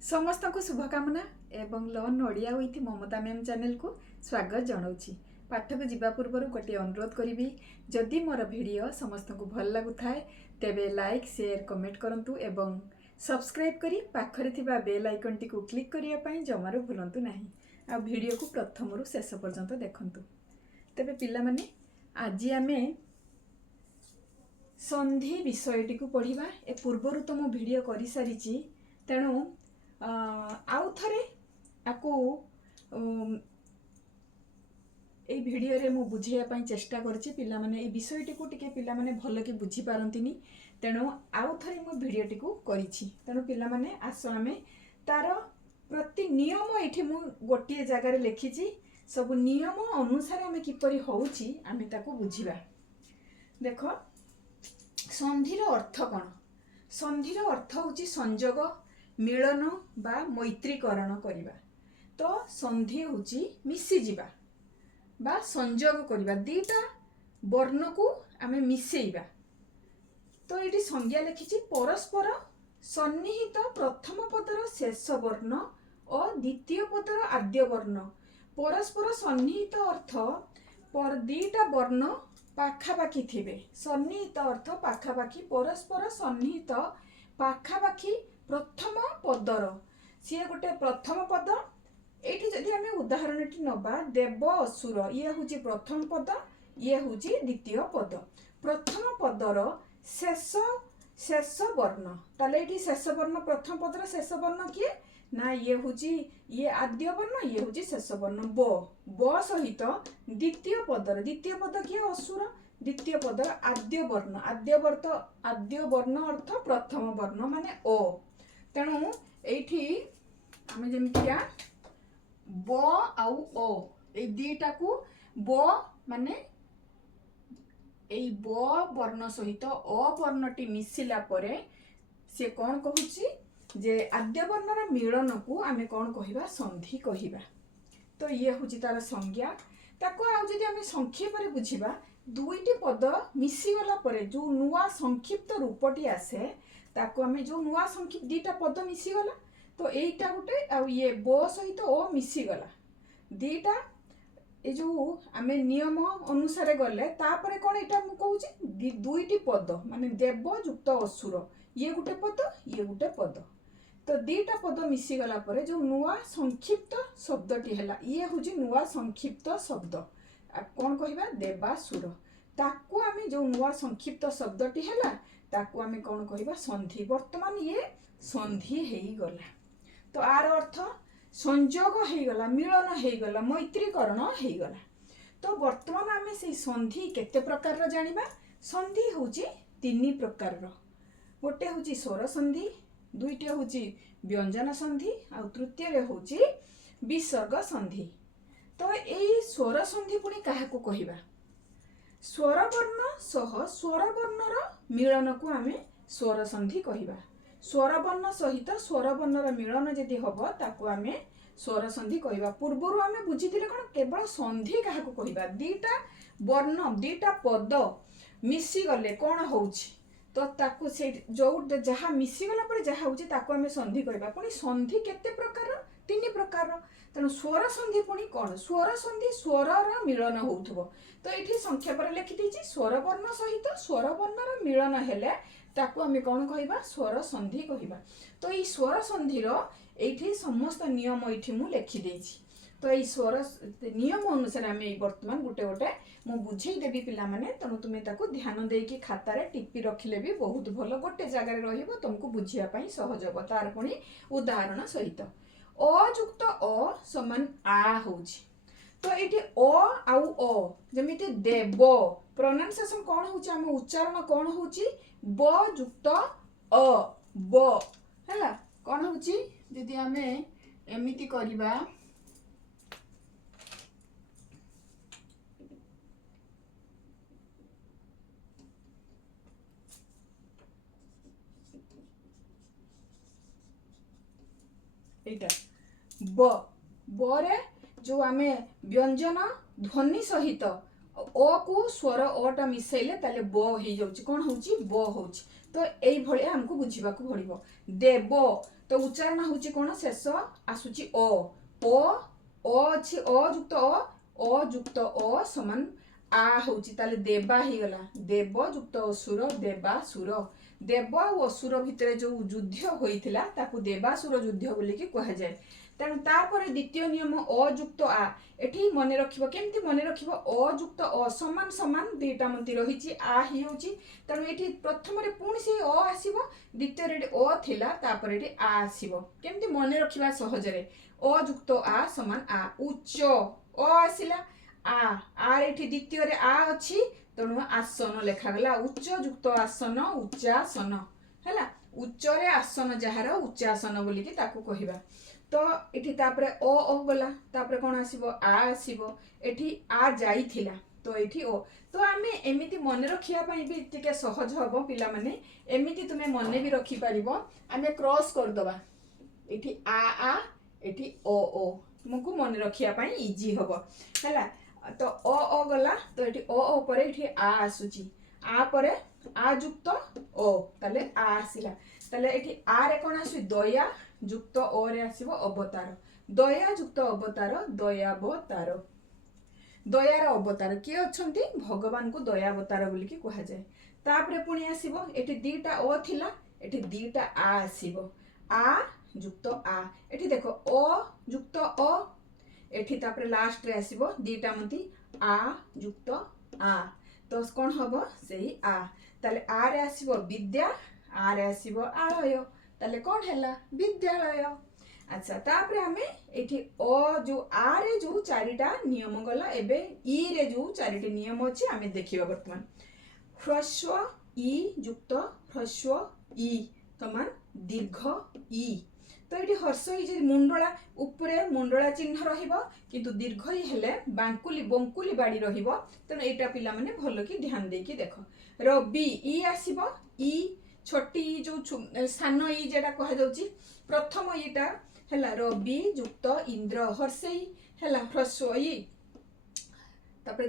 समस्त को शुभकामना एवं learn Odia with Mamata ma'am channel को स्वागत जनाऊँगी। पाठ को जीवा पूर्व गोटे अनुरोध करी जदि मोर भिडियो समस्त को भल लगु थाए तेबे लाइक शेयर कमेंट करंतु एवं सब्सक्राइब करी पाखरे थिबा बेल आइकन टी को क्लिक करिया पई जमारो भूलंतु नाही। आ भिडियो को प्रथम रु शेष पर्यंत देखंतु। तेबे पिला माने आज आमे संधि विषयटी को पढ़िबा। ए पूर्वरु तो मो भिडियो करि सारिची, तेणु आउ थरे आकु ए भिडियो रे मु बुझिया पई चेष्टा करछि। पिला माने ए विषयटी को टिके पिला माने भल के बुझी पारंतिनी, तेणु आउ थरे मु भिडियोटी को करिछि। तेणु पिला माने आसो आमे तार प्रति नियम एठी मु गोटिए जगह रे लिखिछि। सब नियम अनुसार आमे किपरि होउछि आमे ताको बुझिबा। देखो संधिर अर्थ कौन? संधिर अर्थ होची संजोग, मिलन बा मैत्रीकरण करिबा। तो संधि होची मिसी जिबा बा संजोग करिबा, दीटा वर्ण को आमे मिसेइबा। तो एटी संज्ञा लिखिछि परस्पर सन्निहित प्रथम पदर शेष वर्ण और द्वितीय पदर आद्य वर्ण। परस्पर सन्निहित अर्थ पर दीटा वर्ण पाखापाखी थिबे। सन्निहित अर्थ पाखापाखी, परस्पर सन्निहित पाखापाखी प्रथम पदर सी गोटे प्रथम पद। एठी जदि आमे उदाहरण नबा देव असुर, ये हूँ प्रथम पद, ये हूँ द्वितीय पद। प्रथम पदर शेष शेष वर्ण, ताले एठी शेष वर्ण प्रथम पदर शेष वर्ण किए ना? ये हूँ ये आद्य वर्ण, ये हूँ शेष वर्ण ब सहित द्वितीय पदर, द्वितीय पद किए असुर, द्वितीय पदर आद्य वर्ण, आद्य वर्ण अर्थ प्रथम वर्ण माने ओ। तेणु एठी आमे जेमितिया ब आउ ओ ए दीटा को ब माने एई ब वर्ण सहित अ वर्णटी मिसिला परे से कौन कहूची जे आद्य वर्णर मिलन को आमे कौन कहिबा? संधि कहिबा। तो ये हूँ तार संज्ञा। ताको आउ जदि आमे संक्षेप रे बुझिबा, दुईटी पद मिसी गला परे जो नुआ संक्षिप्त रूपटी आसे ताको आमे जो नुआ संक्षिप्त दीटा पद मिसी गला, तो एटा गुटे आ ये ब सहित ओ मिसी गला दीटा। ए जो आमे नियम अनुसार गले तापरे कोन एटा मु कहूची दुईटी पद माने देव युक्त असुर, ये गुटे पद, ये गुटे पद। तो दीटा पद मिसी गला परे जो नुआ संक्षिप्त शब्दटी हैला, ये हूँ नुआ संक्षिप्त शब्द कौन कहिबा? देवासुर। ताकू आमे जो नुआ संक्षिप्त शब्दटी हैला ताकू आमे कौन कहिबा? संधि। वर्तमान ये संधि हेई गला। तो आर अर्थ संजोग हेई गला, मिलन हेई गला, मैत्रीकरण हेई गला। तो वर्तमान आमे से संधि केते प्रकार रो जानिबा। संधि होची तीन प्रकार रो। गोटे होची स्वर संधि, दुईटे होची व्यंजन संधि, आ तृतीय रे होची विसर्ग संधि। तो एई स्वर संधि पुणी काहाकू कहिबा? स्वर वर्ण सह स्वर वर्णर मिलन को आमे स्वर संधि कहिबा। स्वर वर्ण सहित स्वर वर्णर मिलन जदि हबो ताकू आमे स्वर संधि कहिबा। पूर्वरु आमे बुझिथिले कोन केवल संधि काहाकू कहिबा? दीटा वर्ण दीटा पद मिसी गले कोन होउछि, तो ताकू से जो जहाँ मिसी गला पर जहाँ होउछि ताकू आमे संधि कहिबा। पुणी संधि केते प्रकार? तीन प्रकार। तेणु स्वर संधि पुणी कौन? स्वर संधि स्वरर मिलन होउथबो। तो एठी संक्षेप रे लिखि दिछि स्वर वर्ण सहित स्वर वर्णर मिलन हेले ताकू आमे कौन कहिबा? स्वर संधि कहिबा। तो ई स्वर संधिर एठी समस्त नियम एठी मु लिखि देछि। तो ये स्वर नियम अनुसार आम वर्तमान गोटे गोटे मु बुझे देवी पिला माने, तेणु तुम्हें ताको ध्यान देकी खाता रे टिपी रखिले भी बहुत भल, गोटे जगह रहिबो तुमको बुझिया पई सहज हो। तार पुणी उदाहरण सहित अयुक्त अ समान आ होउछि। तो एठी अ आउ अ जेमिति देव प्रोनाउंसिएशन कोन होउछि, हम उच्चारण कोन होउछि? ब युक्त अ ब हैला कोन होउछि? यदि आमे एमिति करिबा एटा ब बरे जो आमे व्यंजन ध्वनि सहित अ को स्वर अटा मिसेले ताले ब हो जाउची कोन होउची ब होउची तो एई भळे हमको बुझिबा को पड़िबो देव तो उच्चारण होउची कोन शेष आसुची अ अछि अ जुक्त अ समान आ होउची ताले देबा ही गला देव जुक्त असुर देवासुर देव और असुर भितर जो युद्ध होइथिला ताकू देवासुर युद्ध बोली कि कहा जाय तेणु तापर द्वितीय नियम अजुक्त आ एठी मने रखिबो केमती मने रखिबो अजुक्त अ समान समान दुईटा मंती रहिची आ ही होची तेणु एठी प्रथम रे पुणी से अ आसीबो द्वितीय रे अ थिला तापर एठी आ आसीबो केमती मने रखिबा सहज रे अजुक्त आ समान आ उच्च अ आसीला आ एठी द्वितीय रे आ अछि तेणु आसन लेखा गला उच्च जुक्त आसन उच्चासन हैला उच्च रे आसन जहार उच्चासन बोली कि ताकू कहिबा तो एठी तापरे अ गला तापरे कोन आसीबो आ आसीबो एठी आ जाईथिला तो एठी ओ तो आमे एमिति मने रखिया पई भी टिके सहज हबो पिला माने एमिति तुमे मने भी रखि परिबो आमे क्रॉस कर दबा एठी आ एठी ओ तुमको मने रखिया पई इजी हबो हैला तो अ गला तो एठी अ परे एठी आ आसुची आ परे आ जुक्त ओ ताले आ आसिला ताले एठी आ रे कोन आसु दया जुक्त ओ रे आसीबो अवतार दया जुक्त अवतार दयावतार दयार अवतार किए अछंती भगवान को दयावतार बोली कि कहा जाय तापरे पुणी आसीबो एठी दीटा ओ थिला एठी दीटा आ आसीबो आ जुक्त आ एठी देखो अ जुक्त अ एठी तापरे लास्ट रे आसीबो दीटा मंती आ जुक्त आ तो कोन हबो सेही आ ताले आ रे आसीबो विद्या आ रे आसीबो आलय ताले कोन हैला विद्यालय अच्छा तापरे हमें एठी अ जो आ रे जो चारिटा नियम गला एबे ई रे जो चारिटी नियम अछि हमें देखिबा वर्तमान ह्रस्व ई जुक्त ह्रस्व ई समान दीर्घ ई तो ये हर्ष ई जे मुंडला ऊपरे मुंडला चिन्ह रहिबो किंतु दीर्घ ई हेले बांकुली बंकुली बाड़ी रहिबो तने एटा पिला माने भलो की ध्यान दे की देखो रवि ई आसीबो ई छोटी जो सान ई जेटा कहा जाउची प्रथम ईटा हैला रवि जुक्त इंद्र हर्षई हैला ह्रस्व ई तापर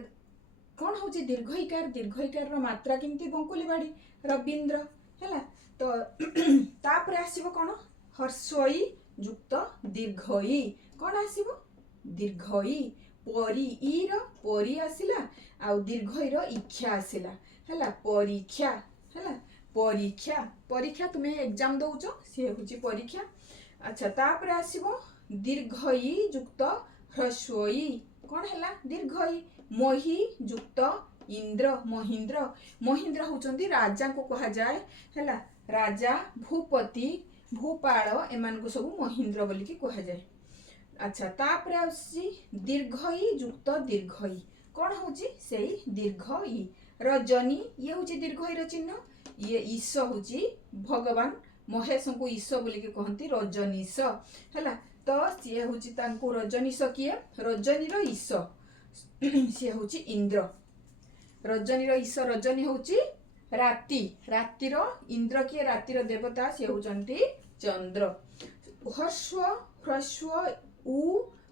कोन होची दीर्घईकार रो मात्रा केमती बंकुली बाड़ी रविंद्र हैला तो तापर आसीबो कोन हर्षई जुक्त दीर्घई कोन आसीबो दीर्घई परी ई रो परी आसिला आ दीर्घई रो इच्छा आसिला हैला परीक्षा हैला परीक्षा परीक्षा तुम्हें एग्जाम दउचो से होची परीक्षा अच्छा तापर आसीबो दीर्घई जुक्त ह्रस्वई कोन हैला दीर्घई मही जुक्त इंद्र महेंद्र महेंद्र होचंदी राजा को कहा जाय हैला राजा भूपति भूपाल एमान को सब महेंद्र बोली की कहा जाय अच्छा तापर आसी दीर्घई जुक्त दीर्घई कोन होची सेही दीर्घई रजनी ये होची दीर्घई रो चिन्ह ये ईश होची भगवान महेश को ईश बोली के कहंती रजनीश हैला तो सी होची तांको रजनीश किए रजनी रो ईश सी होची इंद्र रजनी रो ईश रजनी होची राति राति रो इंद्र किए राति रो देवता सी होचंती चंद्र ह्रस्व ह्रस्व उ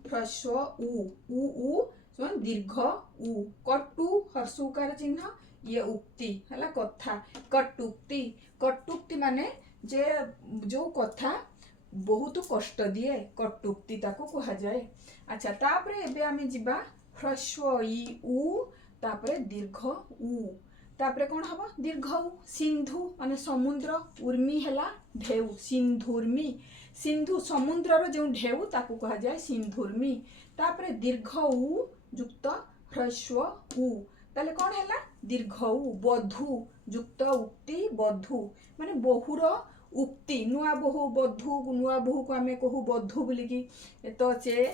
ह्रस्व उ समान दीर्घ उ कटु हर्षुकार चिन्ह ये उक्ति हैला कथा कटुक्ति कटुक्ति माने जे जो कथा बहुत कष्ट दिए कटुक्ति ताको कहा जाए अच्छा तापरे एबे आमे जिबा ह्रस्व ई उ तापरे दीर्घ उ तापरे कोन हबो दीर्घ उ सिंधु माने समुद्र उर्मी हैला ढेउ सिंधुर्मी सिंधु समुद्र रो जो ढेउ ताको कहा जाए सिंधुर्मी तापरे दीर्घ उ जुक्त ह्रस्व उ ताले कोन हैला दीर्घ उ बधु जुक्त उक्ति बधु माने बहुर उक्ति नुआ बहु को आमे कहू बधु बोली की तो से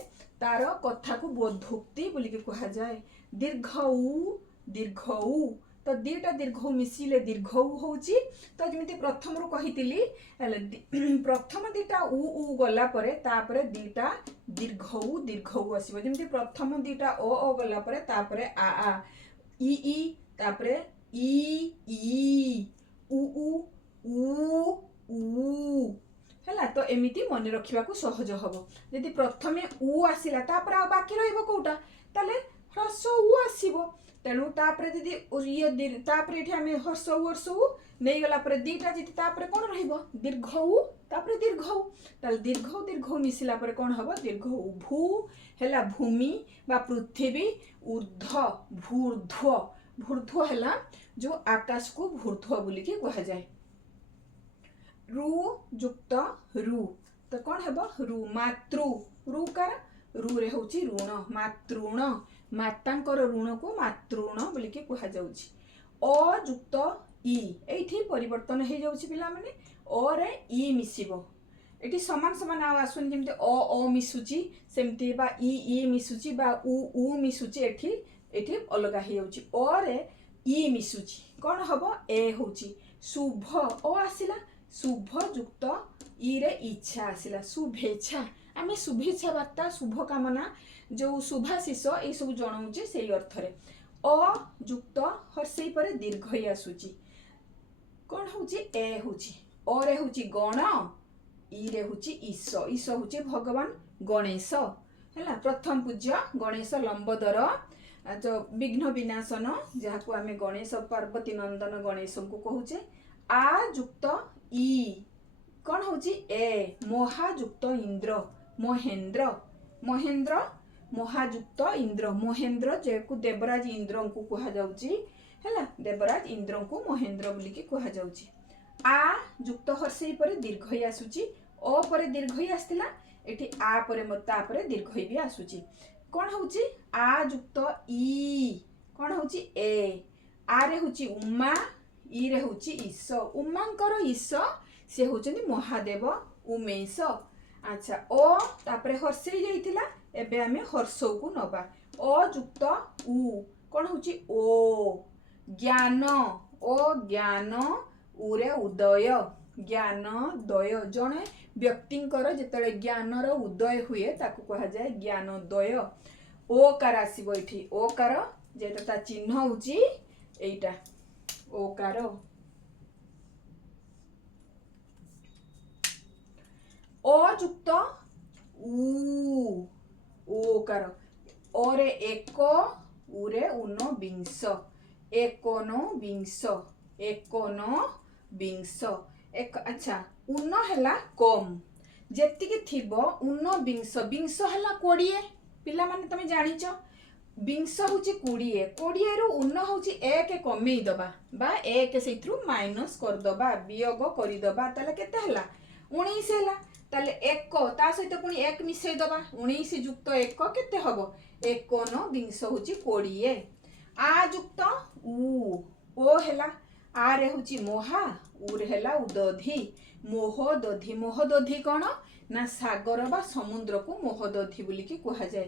तार कथा को बधुक्ति बोली की कहा जाए दीर्घ उ तो दीटा दीर्घ मिसिले दीर्घ उ होची तो जेमिति प्रथम रु कहितिली प्रथम दीटा उ गला परे तापरे दीटा दीर्घ उ आसीबो जेमिति प्रथम दीटा ओ गला परे तापरे आ ई तापरे ई उ हैला तो एमिति मन रखिबा को सहज हबो यदि प्रथमे उ आसिला तापर आ बाकी रहइबो कोटा ताले ह्रस्व उ आसीबो तेणु तापरे दीदी ये तापरे एठी हमें हर्षऊ नहीं गला पर दीटा जीती तापरे कोन रहइबो दीर्घऊ तापरे दीर्घऊ ताल दीर्घऊ मिसिला पर कोन हबो दीर्घऊ भू हेला भूमि बा पृथ्वी ऊर्ध्व भूर्ध्व हेला जो आकाश को भूर्ध्व बोली के कहा जाए रु युक्त रु तो कौन हेबो रु मातृ रुकार रु रे होची ऋण मातृण मातांकर ऋण को मातृण बोली के कहा जाउची अयुक्त इ एठी परिवर्तन हे जाउची पिला माने अ रे इ मिसिबो एठी समान समान आ आसुन जेमते अ मिसुची सेमते बा इ मिसुची बा उ मिसुची एठी अलगा हे जाउची अ रे इ मिसुची कोन हबो ए होची शुभ ओ आसिला शुभ युक्त इ रे इच्छा आसिला शुभेच्छा आमे शुभेच्छा वार्ता शुभ कामना जो शुभाशिष ए सब जणाउचे सेही अर्थ रे अयुक्त हर्षई पर दीर्घ ही आसुची कोन होची ए होची अ रे होची गण इ रे होची ईश होची भगवान गणेश हैला प्रथम पूज्य गणेश लंबोदर जो विघ्न विनाशन जहाँ को आमे गणेश पार्वती नंदन गणेश को कहूचे आ युक्त इ कौन होची ए महायुक्त इंद्र महेंद्र महायुक्त इंद्र महेंद्र जे को देवराज इंद्र को कहा जाउची हैला देवराज इंद्र को महेंद्र बोली के कहा जाउची आ युक्त हर्षई पर दीर्घ ही आसुची अ पर दीर्घ ही आस्तिला एठी आ पर मता पर दीर्घ ही भी आसुची कौन होची आ युक्त इ कौन होची ए आ रे होची उमा इ रे होची ईश उमांकर ईश से होचनी महादेव उमेश अच्छा ओ तापरे हर्षई जाइतिला एबे आमे हर्षौ को नबा अयुक्त उ कौन होची ओ ज्ञान उरे उदय ज्ञान दय जणे व्यक्तिंकर जेतले ज्ञानर उदय हुए ताकू कहा जाए ज्ञानोदय ओकार आसीबो एठी ओकार जेटा ता चिन्ह होची एटा ओकार अयुक्त उ ओकार ओरे एक उरे ऊनविंश एकोनविंश एक अच्छा ऊन हैला कम जेतिके थिबो ऊनविंश विंश हैला 20 पिला माने तमे जानिचो विंश होची 20 रु ऊन होची 1 कमेई दबा बा 1 सेथरु माइनस कर दबा वियोग करि दबा ताले केते हैला 19 हैला ताले 1 ता सहित पुनी 1 मिसै दबा 19 युक्त 1 केते हबो 21 होची 20 आ युक्त ओ हैला आ रे होची मोहा उ रे हैला उदधि मोहदधि कोन ना सागर बा समुद्र को मोहदधि बोली की कहा जाए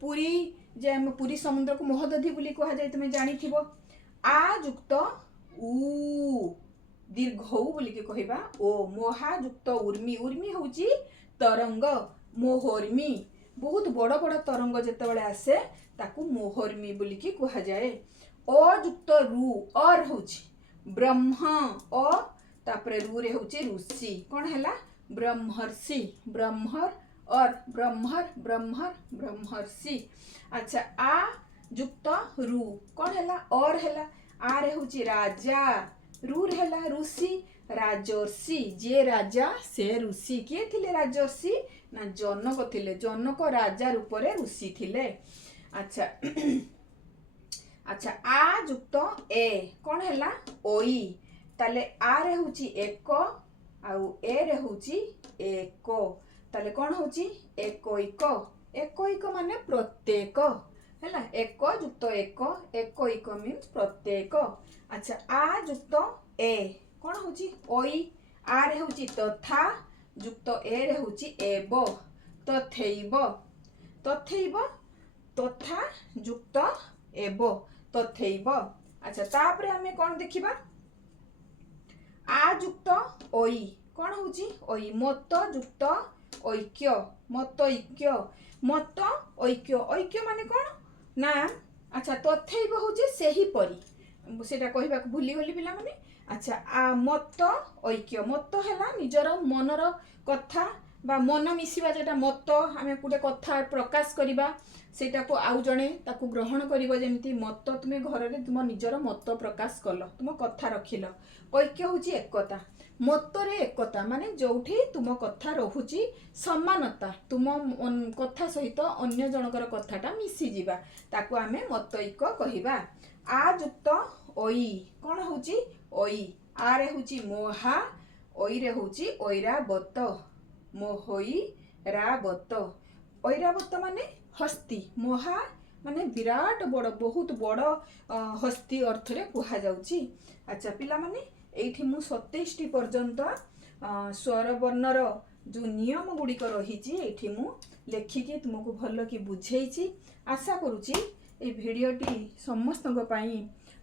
पुरी जे हम पुरी समुद्र को मोहदधि बोली कहा जाए तुमे जानि थिबो आ युक्त उ दीर्घौ बोली के कहबा ओ मोहा युक्त उर्मी होची तरंग मोहर्मी बहुत बड़ बड़ तरंग जेतेबेले आसे ताकू मोहर्मी बोली की कहा जाए अयुक्त रु और होची ब्रह्म अ तापरे रु रे होची ऋषि कोन हैला ब्रह्मर्षि ब्रह्मर्षि अच्छा आ युक्त रु कोन हैला और हैला आ रे होची राजा रु रे हैला ऋषि राजर्षि जे राजा से ऋषि के थिले राजर्षि ना जनक थिले जनक राजा रूप रे ऋषि थिले अच्छा अच्छा आ युक्त ए कोन हैला ओई ताले आ रे होची एक आउ ए रे होची एक ताले कोन होची एक माने प्रत्येक हैला एक युक्त एक मीन्स प्रत्येक अच्छा आ युक्त ए कोन होची ओई आ रे होची तथा युक्त ए रे होची एब तथैव तथा युक्त एब तथैव अच्छा तापरे हमें कोन देखिबा आ युक्त ओई कोन होची ओई मत युक्त ऐक्य मत ऐक्य माने कोन ना अच्छा तथैव होची सेही परी सेटा कहबा भूली गली पिला माने अच्छा आ मत ऐक्य मत हैला निजर मनर कथा बा मन मिसिबा जेटा मत आमे गोटे कथा प्रकाश करिबा सेटाको आउ जणे ताकू ग्रहण करिबो जेमती मत तुमे घर रे तुम निजर मत प्रकाश कल तुम कथा रखिल ऐक्य होची एकता मतरे एकता माने जोठी तुम कथा रहुची समानता तुम कथा सहित अन्य जनकर कथाटा मिसी जिबा ताकू आमे मतैक कहिबा आ युक्त ओई कोन होची ओई आ रे होची मोहा ओई रे होची ओइराबत मोहोई राबत ओइराबत माने हस्ती मोहा माने विराट बड़ बहुत बड़ हस्ती अर्थ रे कुहा जाउची। अच्छा पिला माने एठी मु 27 टी पर्यंत स्वर वर्णर जो नियम गुड़िक रही एठी मु लेखिकी तुमको भल कि बुझेइची आशा करूची ए भिडियोटी समस्त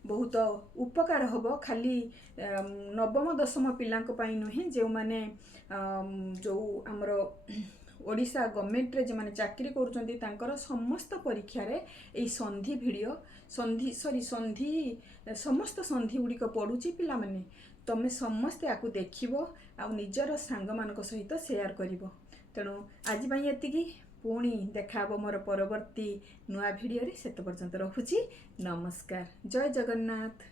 बहुत उपकार हब खाली नवम दशम पिलांक पई नुहे जो माने जो आमर ओडिशा गवर्नमेंट रे जे माने चाकरी करूचंती तांकर समस्त परीक्षा रे ए संधि भिडियो संधि संधि समस्त संधि गुड़िक पड़ुची पिला माने तमे समस्त याकू देखिबो आ निजर सांग मानक सहित शेयर करिवो तेणु आज पई एतिकी पुणी देखाबो मोर परवर्ती नुआ भिडियो रे सेत पर्यंत रखुची नमस्कार जय जगन्नाथ।